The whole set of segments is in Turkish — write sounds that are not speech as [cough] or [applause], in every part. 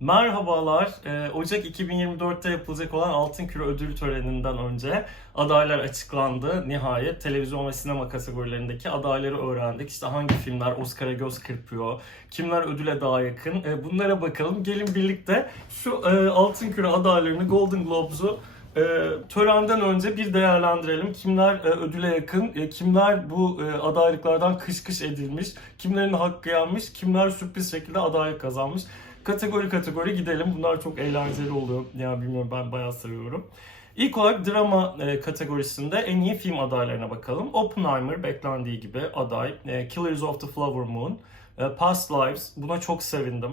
Merhabalar. Ee, Ocak 2024'te yapılacak olan Altın Küre ödül töreninden önce adaylar açıklandı. Nihayet televizyon ve sinema kategorilerindeki adayları öğrendik. İşte hangi filmler Oscar'a göz kırpıyor, kimler ödüle daha yakın. Ee, bunlara bakalım. Gelin birlikte şu e, Altın Küre adaylarını, Golden Globes'u e, törenden önce bir değerlendirelim. Kimler e, ödüle yakın, kimler bu e, adaylıklardan kış kış edilmiş, kimlerin hakkı yanmış, kimler sürpriz şekilde adaylık kazanmış. Kategori kategori gidelim. Bunlar çok eğlenceli oluyor. Yani bilmiyorum ben bayağı seviyorum. İlk olarak drama e, kategorisinde en iyi film adaylarına bakalım. Oppenheimer beklendiği gibi aday. E, Killers of the Flower Moon. E, Past Lives. Buna çok sevindim.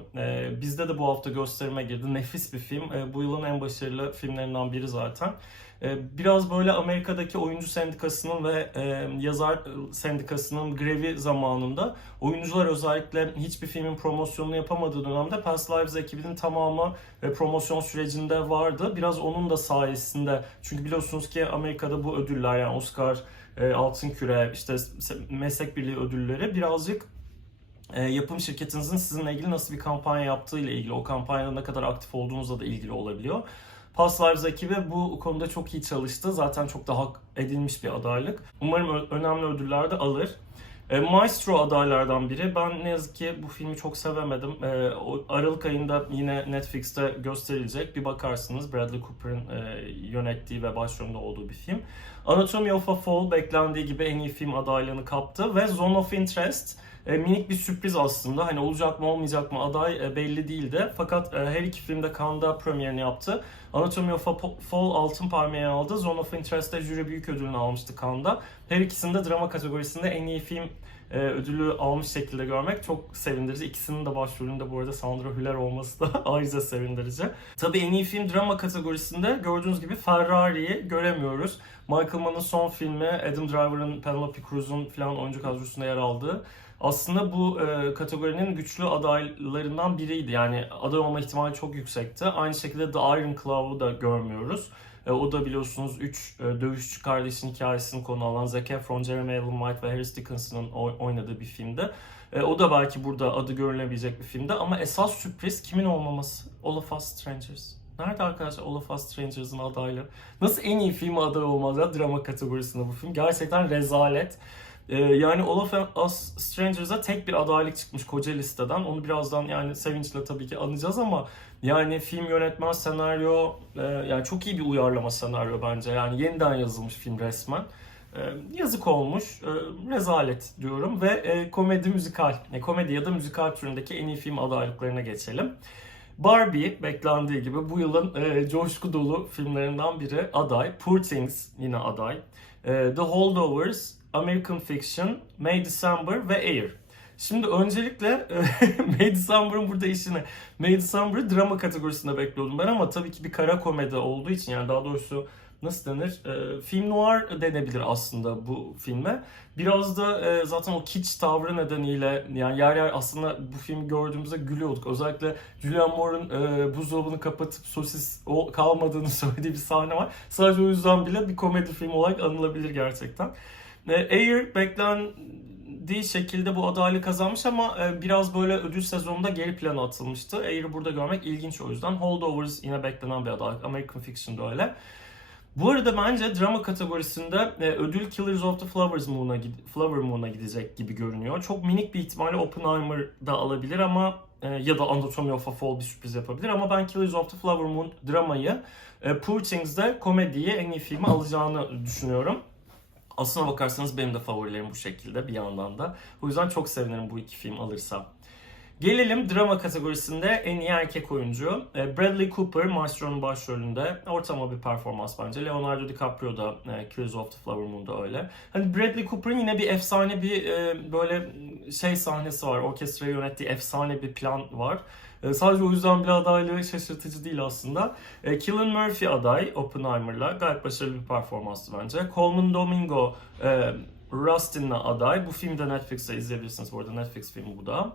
Bizde de bu hafta gösterime girdi. Nefis bir film. Bu yılın en başarılı filmlerinden biri zaten. E, biraz böyle Amerika'daki oyuncu sendikasının ve e, yazar sendikasının grevi zamanında oyuncular özellikle hiçbir filmin promosyonunu yapamadığı dönemde Past Lives ekibinin tamamı e, promosyon sürecinde vardı. Biraz onun da sayesinde çünkü biliyorsunuz ki Amerika'da bu ödüller yani Oscar, e, Altın Küre, işte meslek birliği ödülleri birazcık e, yapım şirketinizin sizinle ilgili nasıl bir kampanya yaptığı ile ilgili, o kampanyada ne kadar aktif olduğunuzla da ilgili olabiliyor. Past Lives ekibi bu konuda çok iyi çalıştı. Zaten çok da hak edilmiş bir adaylık. Umarım önemli ödüller de alır. E, Maestro adaylardan biri. Ben ne yazık ki bu filmi çok sevemedim. E, o Aralık ayında yine Netflix'te gösterilecek. Bir bakarsınız Bradley Cooper'ın e, yönettiği ve başrolünde olduğu bir film. Anatomy of a Fall beklendiği gibi en iyi film adaylığını kaptı ve Zone of Interest e, minik bir sürpriz aslında. Hani olacak mı olmayacak mı aday e, belli değildi. Fakat e, her iki filmde Cannes'da premierini yaptı. Anatomy of a Fall altın palmiye aldı. Zone of Interest'te jüri büyük ödülünü almıştı Cannes'da. Her ikisinde drama kategorisinde en iyi film ödülü almış şekilde görmek çok sevindirici. İkisinin de başrolünde bu arada Sandra Hüller olması da [laughs] ayrıca sevindirici. Tabii en iyi film drama kategorisinde gördüğünüz gibi Ferrari'yi göremiyoruz. Michael Mann'ın son filmi, Adam Driver'ın, Penelope Cruz'un falan oyuncu kadrosunda yer aldığı aslında bu e, kategorinin güçlü adaylarından biriydi. Yani aday olma ihtimali çok yüksekti. Aynı şekilde The Iron Claw'u da görmüyoruz. E, o da biliyorsunuz 3 e, dövüşçü kardeşin hikayesini konu alan Zac Efron, Jeremy Allen White ve Harris Dickinson'ın oy- oynadığı bir filmdi. E, o da belki burada adı görülebilecek bir filmdi ama esas sürpriz kimin olmaması? Us Strangers. Nerede arkadaşlar of Us Strangers'ın adayları? Nasıl en iyi film adayı olmaz drama kategorisinde bu film? Gerçekten rezalet. Ee, yani of Us Strangers'a tek bir adaylık çıkmış koca listeden. Onu birazdan yani sevinçle tabii ki anacağız ama yani film yönetmen senaryo e, yani çok iyi bir uyarlama senaryo bence. Yani yeniden yazılmış film resmen. E, yazık olmuş. E, rezalet diyorum ve komedi müzikal, e, komedi ya da müzikal türündeki en iyi film adaylıklarına geçelim. Barbie beklendiği gibi bu yılın e, coşku dolu filmlerinden biri aday. Poor Things yine aday. E, The Holdovers, American Fiction, May December ve Air. Şimdi öncelikle e, [laughs] May December'ın burada işini, May December'ı drama kategorisinde bekliyordum ben ama tabii ki bir kara komedi olduğu için yani daha doğrusu nasıl denir? E, film noir denebilir aslında bu filme. Biraz da e, zaten o kitsch tavrı nedeniyle yani yer yer aslında bu filmi gördüğümüzde gülüyorduk. Özellikle Julianne Moore'un e, buzdolabını kapatıp sosis o, kalmadığını [laughs] söylediği bir sahne var. Sadece o yüzden bile bir komedi filmi olarak anılabilir gerçekten. E, Air beklendiği şekilde bu adaylık kazanmış ama e, biraz böyle ödül sezonunda geri plana atılmıştı. Air'i burada görmek ilginç o yüzden. Holdovers yine beklenen bir adaylık. American Fiction'da öyle. Bu arada bence drama kategorisinde e, ödül Killers of the Flowers Moon'a Flower Moon'a gidecek gibi görünüyor. Çok minik bir ihtimalle Oppenheimer da alabilir ama e, ya da Anatomy of a Fall bir sürpriz yapabilir ama ben Killers of the Flower Moon dramayı, Poor Things'de komediyi en iyi filmi alacağını düşünüyorum. Aslına bakarsanız benim de favorilerim bu şekilde bir yandan da. O yüzden çok sevinirim bu iki film alırsa. Gelelim drama kategorisinde en iyi erkek oyuncu. E, Bradley Cooper Maestro'nun başrolünde. Ortama bir performans bence. Leonardo DiCaprio da e, Killers of the Flower Moon'da öyle. Hani Bradley Cooper'ın yine bir efsane bir e, böyle şey sahnesi var. Orkestrayı yönettiği efsane bir plan var. Sadece o yüzden bir adaylığı şaşırtıcı değil aslında. Cillian Murphy aday Oppenheimer'la. Gayet başarılı bir performanstı bence. Coleman Domingo Rustin'la aday. Bu filmi de Netflix'te izleyebilirsiniz bu arada. Netflix filmi bu da.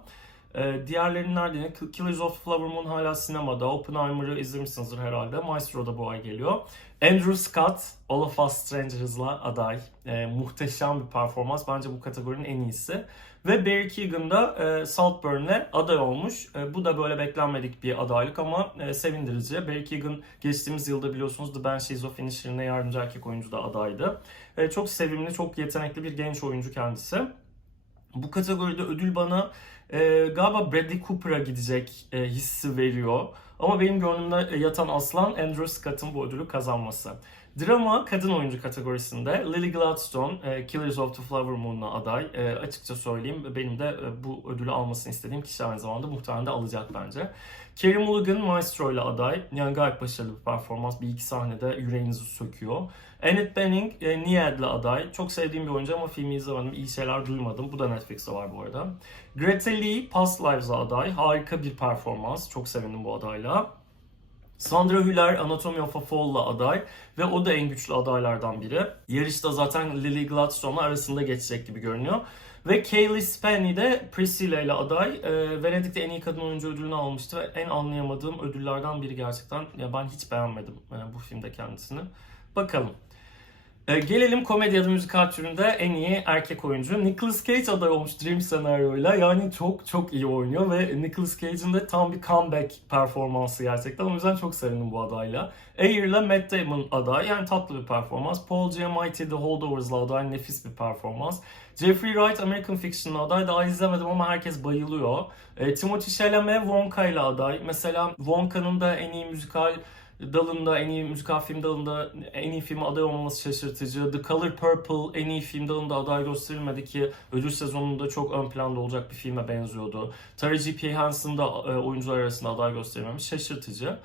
Ee, diğerleri nerede? ne? Killers of Flower Moon hala sinemada. Oppenheimer'ı izlemişsinizdir herhalde. Maestro da bu ay geliyor. Andrew Scott, All of Us Strangers'la aday. Ee, muhteşem bir performans. Bence bu kategorinin en iyisi. Ve Barry Keoghan da e, Saltburn'e aday olmuş. E, bu da böyle beklenmedik bir adaylık ama e, sevindirici. Barry Keoghan geçtiğimiz yılda biliyorsunuz The Banshees of Inisherin'e yardımcı erkek oyuncu da adaydı. E, çok sevimli, çok yetenekli bir genç oyuncu kendisi. Bu kategoride ödül bana e, galiba Bradley Cooper'a gidecek e, hissi veriyor. Ama benim gönlümde yatan aslan Andrew Scott'ın bu ödülü kazanması. Drama kadın oyuncu kategorisinde Lily Gladstone, e, Killers of the Flower Moon'la aday. E, açıkça söyleyeyim benim de e, bu ödülü almasını istediğim kişi aynı zamanda muhtemelen de alacak bence. Carey Mulligan Maestro ile aday. Yani gayet başarılı bir performans. Bir iki sahnede yüreğinizi söküyor. Annette Bening e, Niad'le aday. Çok sevdiğim bir oyuncu ama filmi izlemedim. İyi şeyler duymadım. Bu da Netflix'te var bu arada. Greta Lee Past Lives'a aday. Harika bir performans. Çok sevindim bu adayla. Sandra Hüller Anatomy of a Fall'la aday ve o da en güçlü adaylardan biri. Yarışta zaten Lily Gladstone'la arasında geçecek gibi görünüyor. Ve Kaylee Spenny de Priscilla ile aday. E, Venedik'te en iyi kadın oyuncu ödülünü almıştı ve en anlayamadığım ödüllerden biri gerçekten. Ya ben hiç beğenmedim e, bu filmde kendisini. Bakalım. E, gelelim komedi ya da müzikal türünde en iyi erkek oyuncu. Nicolas Cage aday olmuş Dream senaryoyla. Yani çok çok iyi oynuyor ve Nicolas Cage'in de tam bir comeback performansı gerçekten. O yüzden çok sevindim bu adayla. Air'la Matt Damon aday. Yani tatlı bir performans. Paul Giamatti The Holdovers'la aday. Nefis bir performans. Jeffrey Wright American Fiction'la aday. Daha izlemedim ama herkes bayılıyor. E, Timothy Chalamet Wonka ile aday. Mesela Wonka'nın da en iyi müzikal dalında, en iyi müzikal film dalında en iyi film aday olmaması şaşırtıcı. The Color Purple en iyi film dalında aday gösterilmedi ki ödül sezonunda çok ön planda olacak bir filme benziyordu. Taraji P. Henson da e, oyuncular arasında aday gösterilmemiş. Şaşırtıcı.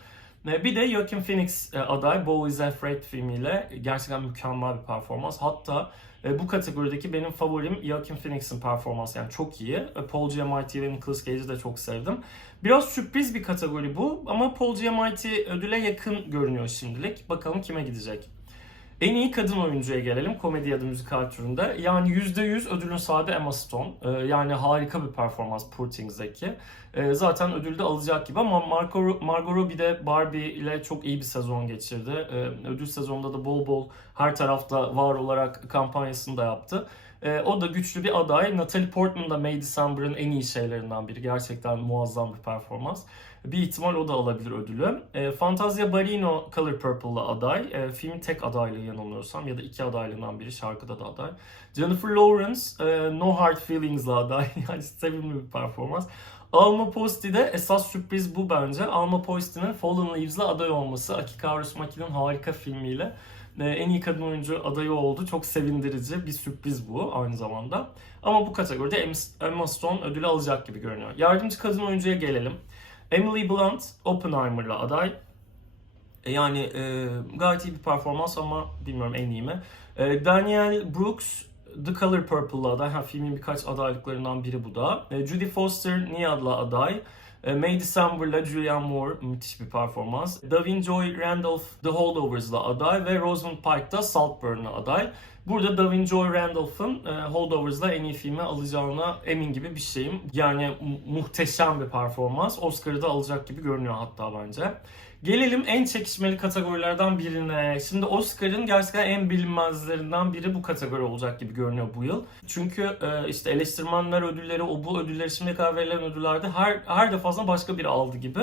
E, Bir de Joaquin Phoenix e, aday Bo is Afraid filmiyle gerçekten mükemmel bir performans. Hatta e, bu kategorideki benim favorim Joaquin Phoenix'in performansı yani çok iyi. E, Paul Giamatti ve Nicolas Cage'i de çok sevdim. Biraz sürpriz bir kategori bu ama Paul Giamatti ödüle yakın görünüyor şimdilik. Bakalım kime gidecek. En iyi kadın oyuncuya gelelim komedi ya da müzikal türünde. Yani %100 ödülün sahibi Emma Stone. Ee, yani harika bir performans Poor Things'deki. Ee, zaten ödülü de alacak gibi ama Margot, Margot Robbie de Barbie ile çok iyi bir sezon geçirdi. Ee, ödül sezonunda da bol bol her tarafta var olarak kampanyasını da yaptı. Ee, o da güçlü bir aday. Natalie Portman da May December'ın en iyi şeylerinden biri. Gerçekten muazzam bir performans. Bir ihtimal o da alabilir ödülü. E, Fantasia Barino Color Purple'la aday. E, filmin tek adaylığı yanılmıyorsam ya da iki adaylığından biri şarkıda da aday. Jennifer Lawrence e, No Hard Feelings'la aday. [laughs] yani sevimli bir performans. Alma Posti'de esas sürpriz bu bence. Alma Posti'nin Fallen Leaves'la aday olması. Aki Kaurismäki'nin harika filmiyle e, en iyi kadın oyuncu adayı oldu. Çok sevindirici bir sürpriz bu aynı zamanda. Ama bu kategoride Emma Stone ödülü alacak gibi görünüyor. Yardımcı kadın oyuncuya gelelim. Emily Blunt Oppenheimer'la aday. E, Yani e, gayet iyi bir performans ama bilmiyorum en iyi mi. E, Daniel Brooks The Color Purple'la aday. Ha, filmin birkaç adaylıklarından biri bu da. E, Judy Foster Niad'la aday. E, May December'la Julianne Moore müthiş bir performans. Davin Joy Randolph The Holdovers'la aday ve Rosamund Pike da Saltburn'la aday. Burada Davin Joy Randolph'ın e, Holdovers'la en iyi filmi alacağına emin gibi bir şeyim. Yani mu- muhteşem bir performans. Oscar'ı da alacak gibi görünüyor hatta bence. Gelelim en çekişmeli kategorilerden birine. Şimdi Oscar'ın gerçekten en bilinmezlerinden biri bu kategori olacak gibi görünüyor bu yıl. Çünkü e, işte eleştirmenler ödülleri, o bu ödülleri şimdiye kadar verilen ödüllerde her her defasında başka biri aldı gibi.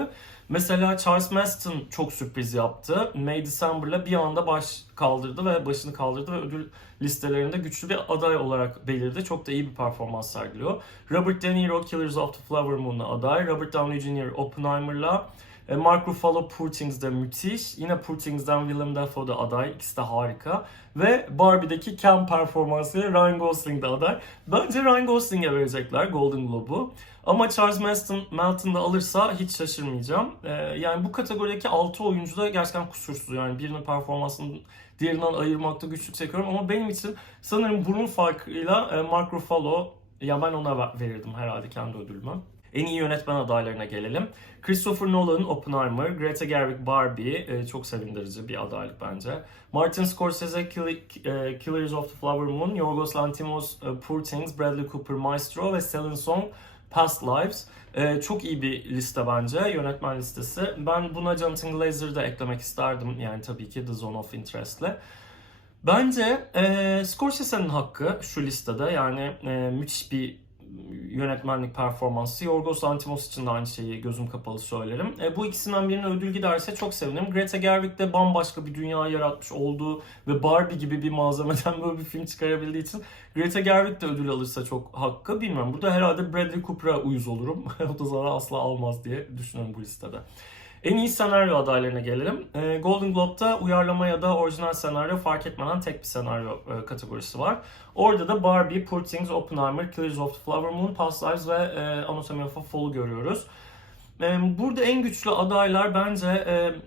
Mesela Charles Maston çok sürpriz yaptı. May December'la bir anda baş kaldırdı ve başını kaldırdı ve ödül listelerinde güçlü bir aday olarak belirdi. Çok da iyi bir performans sergiliyor. Robert De Niro Killers of the Flower Moon'la aday. Robert Downey Jr. Oppenheimer'la e, Mark Ruffalo Poor Things'de müthiş. Yine Poor Things'den Willem Dafoe da aday. İkisi de harika. Ve Barbie'deki Ken performansı Ryan Gosling de aday. Bence Ryan Gosling'e verecekler Golden Globe'u. Ama Charles Melton, Melton da alırsa hiç şaşırmayacağım. Ee, yani bu kategorideki 6 oyuncu da gerçekten kusursuz. Yani birinin performansını diğerinden ayırmakta güçlük çekiyorum. Ama benim için sanırım burun farkıyla e, Mark Ruffalo ya ben ona ver- verirdim herhalde kendi ödülümü. En iyi yönetmen adaylarına gelelim. Christopher Nolan Oppenheimer, Greta Gerwig Barbie e, çok sevindirici bir adaylık bence. Martin Scorsese e, Killers of the Flower Moon, Yorgos Lanthimos e, Poor Things, Bradley Cooper Maestro ve Stellan Song Past Lives. Ee, çok iyi bir liste bence, yönetmen listesi. Ben buna Jonathan Glazer'ı da eklemek isterdim. Yani tabii ki The Zone of Interest'le. Bence e, Scorsese'nin hakkı şu listede yani e, müthiş bir yönetmenlik performansı. Yorgos Lanthimos için de aynı şeyi gözüm kapalı söylerim. E, bu ikisinden birine ödül giderse çok sevinirim. Greta Gerwig de bambaşka bir dünya yaratmış olduğu ve Barbie gibi bir malzemeden böyle bir film çıkarabildiği için Greta Gerwig de ödül alırsa çok hakkı bilmiyorum. Burada herhalde Bradley Cooper'a uyuz olurum. [laughs] o da zaten asla almaz diye düşünüyorum bu listede. En iyi senaryo adaylarına gelelim. E, Golden Globe'da uyarlama ya da orijinal senaryo fark etmeden tek bir senaryo e, kategorisi var. Orada da Barbie, Poor Things, Oppenheimer, Killers of the Flower Moon, Past Lives ve e, Anatomy of a Fall'u görüyoruz. Burada en güçlü adaylar bence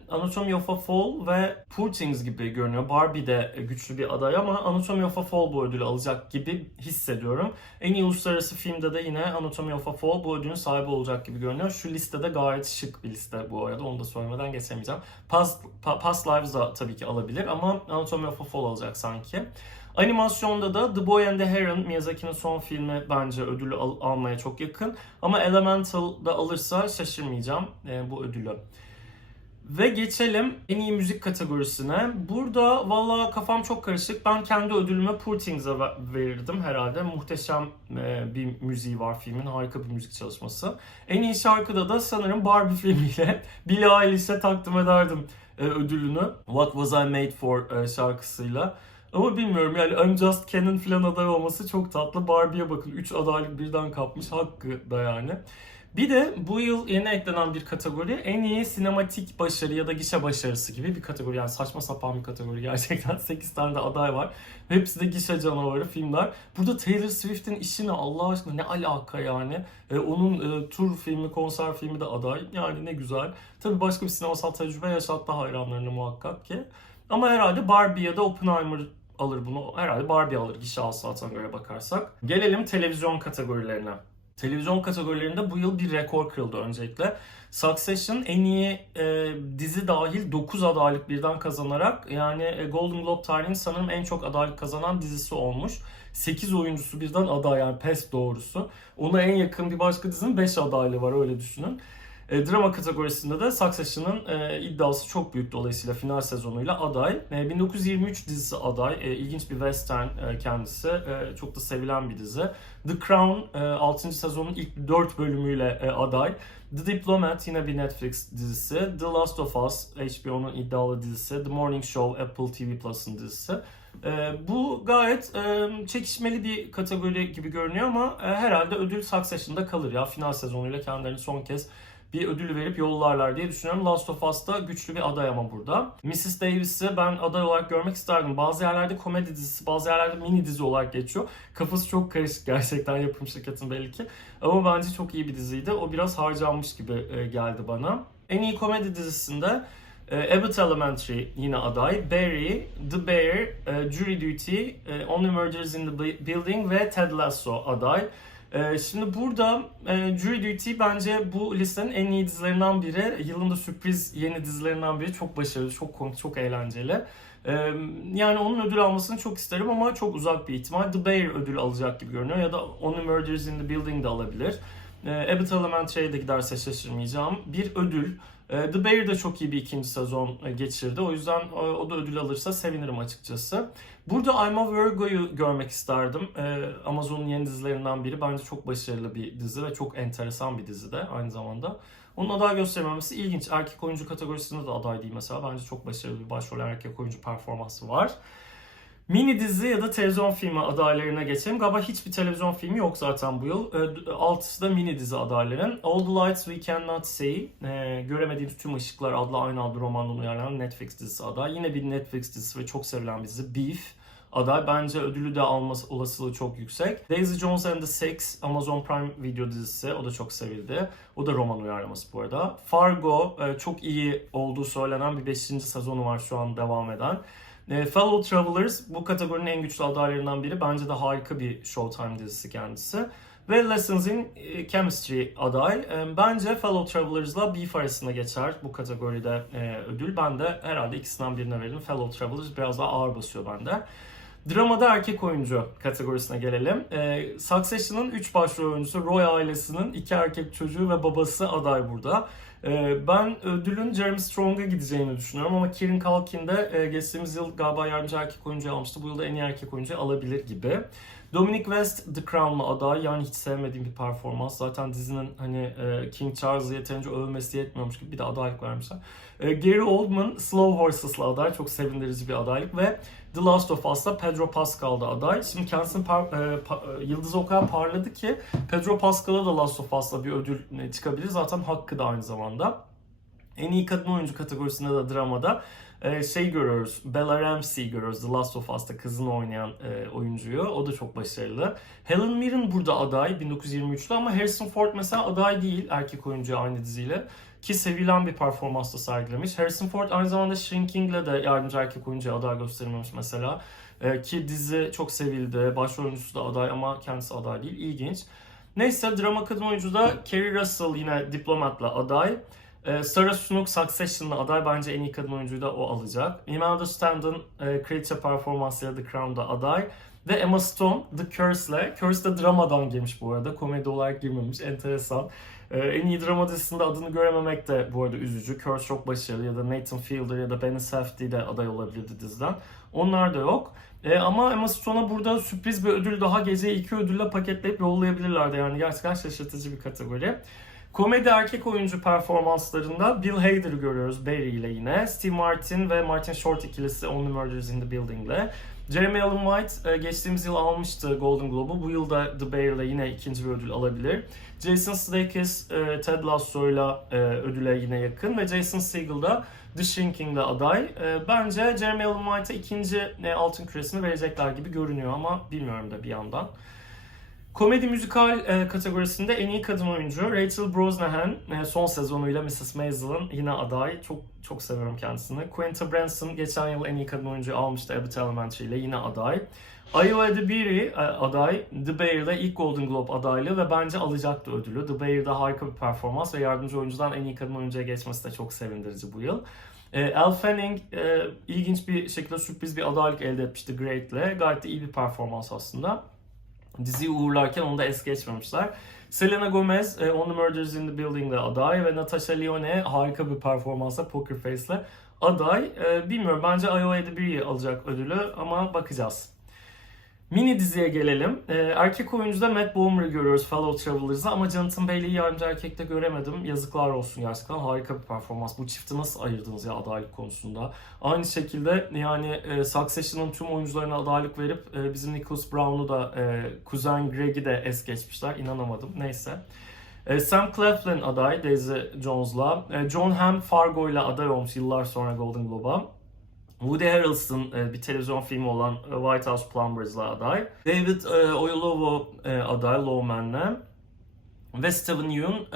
Anatomy of a Fall ve Poor Things gibi görünüyor. Barbie de güçlü bir aday ama Anatomy of a Fall bu ödülü alacak gibi hissediyorum. En iyi uluslararası filmde de yine Anatomy of a Fall bu ödülün sahibi olacak gibi görünüyor. Şu listede gayet şık bir liste bu arada. Onu da söylemeden geçemeyeceğim. Past, Pa- Past Lives tabii ki alabilir ama Anatomy of a Fall alacak sanki. Animasyonda da The Boy and the Heron, Miyazaki'nin son filmi bence ödülü al- almaya çok yakın. Ama Elemental da alırsa şaşırmayacağım e, bu ödülü. Ve geçelim en iyi müzik kategorisine. Burada valla kafam çok karışık. Ben kendi ödülümü Poor Things'e ve- verirdim herhalde. Muhteşem e, bir müziği var filmin. Harika bir müzik çalışması. En iyi şarkıda da sanırım Barbie filmiyle [laughs] Billie Eilish'e takdim ederdim e, ödülünü. What Was I Made For e, şarkısıyla. Ama bilmiyorum yani I'm Just Ken'in falan aday olması çok tatlı. Barbie'ye bakın 3 adaylık birden kapmış. Hakkı da yani. Bir de bu yıl yeni eklenen bir kategori en iyi sinematik başarı ya da gişe başarısı gibi bir kategori. Yani saçma sapan bir kategori [laughs] gerçekten. 8 tane de aday var. Hepsi de gişe canavarı filmler. Burada Taylor Swift'in işine Allah aşkına ne alaka yani. E, onun e, tur filmi, konser filmi de aday. Yani ne güzel. Tabii başka bir sinemasal tecrübe yaşattı hayranlarını muhakkak ki. Ama herhalde Barbie ya da Oppenheimer alır bunu. Herhalde Barbie alır gişe hasılatına göre bakarsak. Gelelim televizyon kategorilerine. Televizyon kategorilerinde bu yıl bir rekor kırıldı öncelikle. Succession en iyi e, dizi dahil 9 adaylık birden kazanarak yani e, Golden Globe tarihinin sanırım en çok adaylık kazanan dizisi olmuş. 8 oyuncusu birden aday yani pes doğrusu. Ona en yakın bir başka dizinin 5 adaylığı var öyle düşünün. E, drama kategorisinde de Succession'ın e, iddiası çok büyük dolayısıyla final sezonuyla aday. E, 1923 dizisi aday. E, ilginç bir western e, kendisi. E, çok da sevilen bir dizi. The Crown e, 6. sezonun ilk 4 bölümüyle e, aday. The Diplomat yine bir Netflix dizisi. The Last of Us HBO'nun iddialı dizisi. The Morning Show Apple TV Plus'ın dizisi. E, bu gayet e, çekişmeli bir kategori gibi görünüyor ama e, herhalde ödül Succession'da kalır ya. Final sezonuyla kendilerini son kez bir ödülü verip yollarlar diye düşünüyorum. Last of Us da güçlü bir aday ama burada. Mrs. Davis'i ben aday olarak görmek isterdim. Bazı yerlerde komedi dizisi, bazı yerlerde mini dizi olarak geçiyor. Kafası çok karışık gerçekten [laughs] yapım şirketin belli ki. Ama bence çok iyi bir diziydi. O biraz harcanmış gibi e, geldi bana. En iyi komedi dizisinde e, Abbott Elementary yine aday, Barry, The Bear, e, Jury Duty, Only Murders in the Building ve Ted Lasso aday. Ee, Şimdi burada e, Jury Duty bence bu listenin en iyi dizilerinden biri. Yılın da sürpriz yeni dizilerinden biri. Çok başarılı, çok komik, çok eğlenceli. Ee, Yani onun ödül almasını çok isterim ama çok uzak bir ihtimal. The Bear ödül alacak gibi görünüyor ya da Only Murders in the Building de alabilir. Ee, Abbott Elementary'e de giderse şaşırmayacağım. Bir ödül. Ee, The Bear de çok iyi bir ikinci sezon e, geçirdi. O yüzden e, o da ödül alırsa sevinirim açıkçası. Burada I'm a Virgo'yu görmek isterdim. Ee, Amazon'un yeni dizilerinden biri. Bence çok başarılı bir dizi ve çok enteresan bir dizi de aynı zamanda. Onun aday göstermemesi ilginç. Erkek oyuncu kategorisinde de aday değil mesela. Bence çok başarılı bir başrol erkek oyuncu performansı var. Mini dizi ya da televizyon filmi adaylarına geçelim. Galiba hiçbir televizyon filmi yok zaten bu yıl. Ee, Altısı da mini dizi adayların. All the Lights We Cannot See, e, Göremediğimiz Tüm Işıklar adlı aynı adlı romandan uyarlanan Netflix dizisi aday. Yine bir Netflix dizisi ve çok sevilen bir dizi. Beef aday. Bence ödülü de alması olasılığı çok yüksek. Daisy Jones and the Six, Amazon Prime video dizisi. O da çok sevildi. O da roman uyarlaması bu arada. Fargo, e, çok iyi olduğu söylenen bir 5. sezonu var şu an devam eden. E, Fellow Travelers bu kategorinin en güçlü adaylarından biri. Bence de harika bir Showtime dizisi kendisi. Ve Lessons in e, Chemistry aday. E, Bence Fellow Travelers'la Beef arasında geçer bu kategoride e, ödül. Ben de herhalde ikisinden birine veririm. Fellow Travelers biraz daha ağır basıyor bende. Dramada erkek oyuncu kategorisine gelelim. Ee, Succession'ın 3 başrol oyuncusu Roy ailesinin iki erkek çocuğu ve babası aday burada. Ee, ben ödülün Jeremy Strong'a gideceğini düşünüyorum ama Kieran Culkin de e, geçtiğimiz yıl galiba yardımcı erkek oyuncu almıştı. Bu yılda en iyi erkek oyuncu alabilir gibi. Dominic West The Crown'la aday. Yani hiç sevmediğim bir performans. Zaten dizinin hani e, King Charles'ı yeterince övmesi yetmiyormuş gibi bir de adaylık vermişler. E, Gary Oldman Slow Horses'la aday. Çok sevindirici bir adaylık ve The Last of Us'ta Pedro Pascal'da aday. Şimdi kendisinin par- e, pa- e, yıldızı o kadar parladı ki Pedro Pascal'a da Last of Us'la bir ödül e, çıkabilir. Zaten hakkı da aynı zamanda. En iyi kadın oyuncu kategorisinde de dramada e, şey görüyoruz. Bella Ramsey görüyoruz. The Last of Us'ta kızını oynayan e, oyuncuyu. O da çok başarılı. Helen Mirren burada aday 1923'lü ama Harrison Ford mesela aday değil erkek oyuncu aynı diziyle. Ki sevilen bir performans da sergilemiş. Harrison Ford aynı zamanda Shrinking'le de yardımcı erkek oyuncuya aday gösterilmemiş mesela. E, ki dizi çok sevildi. Başrol oyuncusu da aday ama kendisi aday değil. İlginç. Neyse drama kadın oyuncu da Kerry Russell yine diplomatla aday. Ee, Sarah Snook Succession'la aday. Bence en iyi kadın oyuncuyu da o alacak. Imelda Stanton e, Kraliçe performansıyla The Crown'da aday. Ve Emma Stone The Curse'le. Curse de dramadan girmiş bu arada. Komedi olarak girmemiş. Enteresan. Ee, en iyi drama dizisinde adını görememek de bu arada üzücü. Curse çok başarılı ya da Nathan Fielder ya da Ben Safdie de aday olabilirdi diziden. Onlar da yok. Ee, ama Emma Stone'a burada sürpriz bir ödül daha geceye iki ödülle paketleyip yollayabilirlerdi. Yani gerçekten şaşırtıcı bir kategori. Komedi erkek oyuncu performanslarında Bill Hader'ı görüyoruz Barry ile yine. Steve Martin ve Martin Short ikilisi Only Murders in the Building ile. Jeremy Allen White e, geçtiğimiz yıl almıştı Golden Globe'u. Bu yıl da The Bear ile yine ikinci bir ödül alabilir. Jason Sudeikis e, Ted Lasso ile e, ödüle yine yakın ve Jason Segel da The Shrinking ile aday. Bence Jeremy Allen White'a ikinci altın küresini verecekler gibi görünüyor ama bilmiyorum da bir yandan. Komedi müzikal e, kategorisinde en iyi kadın oyuncu Rachel Brosnahan e, son sezonuyla Mrs. Maisel'ın yine aday. Çok çok seviyorum kendisini. Quinta Brunson geçen yıl en iyi kadın oyuncu almıştı Abbott Elementary ile yine aday. Edebiri e, aday. The Bear'da ilk Golden Globe adaylığı ve bence alacaktı ödülü. Bear'da harika bir performans ve yardımcı oyuncudan en iyi kadın oyuncuya geçmesi de çok sevindirici bu yıl. E, Elle Fanning e, ilginç bir şekilde sürpriz bir adaylık elde etmişti Great'le. Gayet de iyi bir performans aslında diziyi uğurlarken onu da es geçmemişler. Selena Gomez, e, On the Murders in the Building'de aday ve Natasha Lyonne harika bir performansla Poker Face'le aday. E, bilmiyorum bence Io Edebiri alacak ödülü ama bakacağız. Mini diziye gelelim. Ee, erkek oyuncuda Matt Bomer'ı görüyoruz Fellow Travelers'da ama Jonathan Bailey'i yardımcı erkekte göremedim. Yazıklar olsun gerçekten. Harika bir performans. Bu çifti nasıl ayırdınız ya adaylık konusunda? Aynı şekilde yani e, Succession'ın tüm oyuncularına adaylık verip e, bizim Nicholas Brown'u da e, kuzen Greg'i de es geçmişler. İnanamadım. Neyse. E, Sam Claflin aday Daisy Jones'la. John Hamm Fargo'yla aday olmuş yıllar sonra Golden Globe'a. Woody Harrelson e, bir televizyon filmi olan e, White House Plumbers'la aday. David e, Oyelowo aday Lawman'le. Ve Steven Yeun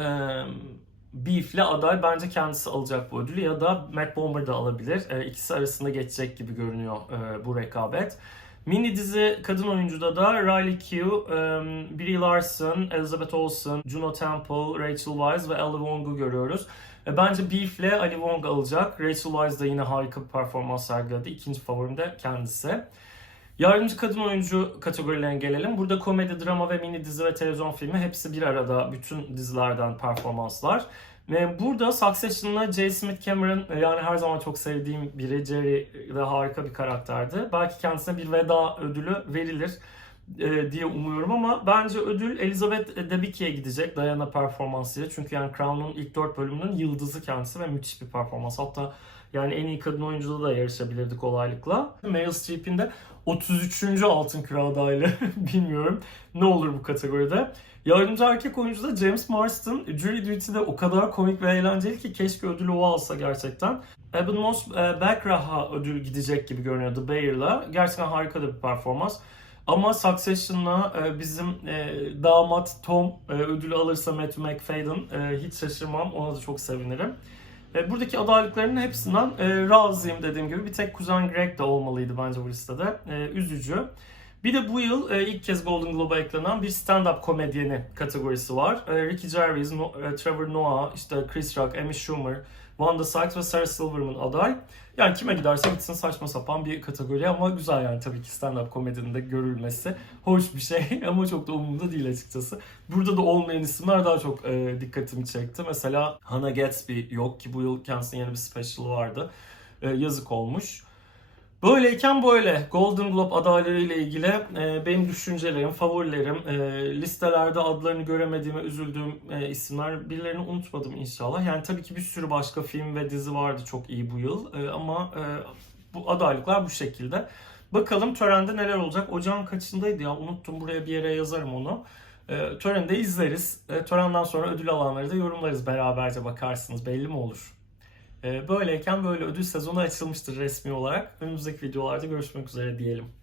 Beef'le aday. Bence kendisi alacak bu ödülü ya da Matt Bomer da alabilir. İkisi arasında geçecek gibi görünüyor bu rekabet. Mini dizi kadın oyuncuda da Riley Q, um, Brie Larson, Elizabeth Olsen, Juno Temple, Rachel Weisz ve Ali Wong'u görüyoruz. E, bence Beef'le Ali Wong alacak. Rachel Weisz da yine harika bir performans sergiledi. İkinci favorim de kendisi. Yardımcı kadın oyuncu kategorilerine gelelim. Burada komedi, drama ve mini dizi ve televizyon filmi hepsi bir arada bütün dizilerden performanslar. Ve burada Succession'la J. Smith Cameron e, yani her zaman çok sevdiğim biri. Jerry de harika bir karakterdi. Belki kendisine bir veda ödülü verilir e, diye umuyorum ama bence ödül Elizabeth Debicki'ye gidecek Diana performansıyla. Çünkü yani Crown'un ilk 4 bölümünün yıldızı kendisi ve müthiş bir performans. Hatta yani en iyi kadın oyuncuda da yarışabilirdik kolaylıkla. Meryl Streep'in de 33. altın küre adaylığı [laughs] bilmiyorum ne olur bu kategoride. Yardımcı erkek oyuncu da James Marston. Jury Duty'de o kadar komik ve eğlenceli ki keşke ödülü o alsa gerçekten. Eben Moss e, Backraha ödül gidecek gibi görünüyor The Bear'la. Gerçekten harika da bir performans. Ama Succession'la e, bizim e, damat Tom e, ödülü alırsa Matthew McFadden hiç şaşırmam. Ona da çok sevinirim. Buradaki adaylıkların hepsinden razıyım dediğim gibi. Bir tek kuzen Greg de olmalıydı bence bu listede. Üzücü. Bir de bu yıl ilk kez Golden Globe'a eklenen bir stand-up komedyeni kategorisi var. Ricky Gervais, Trevor Noah, işte Chris Rock, Amy Schumer, Wanda Sykes ve Sarah Silverman aday. Yani kime giderse gitsin saçma sapan bir kategori ama güzel yani tabii ki stand-up komedinin de görülmesi hoş bir şey [laughs] ama çok da umurumda değil açıkçası. Burada da olmayan isimler daha çok e, dikkatimi çekti. Mesela Hannah Gatsby yok ki bu yıl kendisinin yeni bir special'ı vardı. E, yazık olmuş. Böyleyken böyle Golden Globe adayları ile ilgili e, benim düşüncelerim, favorilerim, e, listelerde adlarını göremediğime üzüldüğüm e, isimler birilerini unutmadım inşallah. Yani tabii ki bir sürü başka film ve dizi vardı çok iyi bu yıl E, ama e, bu adaylıklar bu şekilde. Bakalım törende neler olacak? Ocağın kaçındaydı ya unuttum buraya bir yere yazarım onu. E, törende izleriz. E, törenden sonra ödül alanları da yorumlarız beraberce bakarsınız belli mi olur? E, böyleyken böyle ödül sezonu açılmıştır resmi olarak. Önümüzdeki videolarda görüşmek üzere diyelim.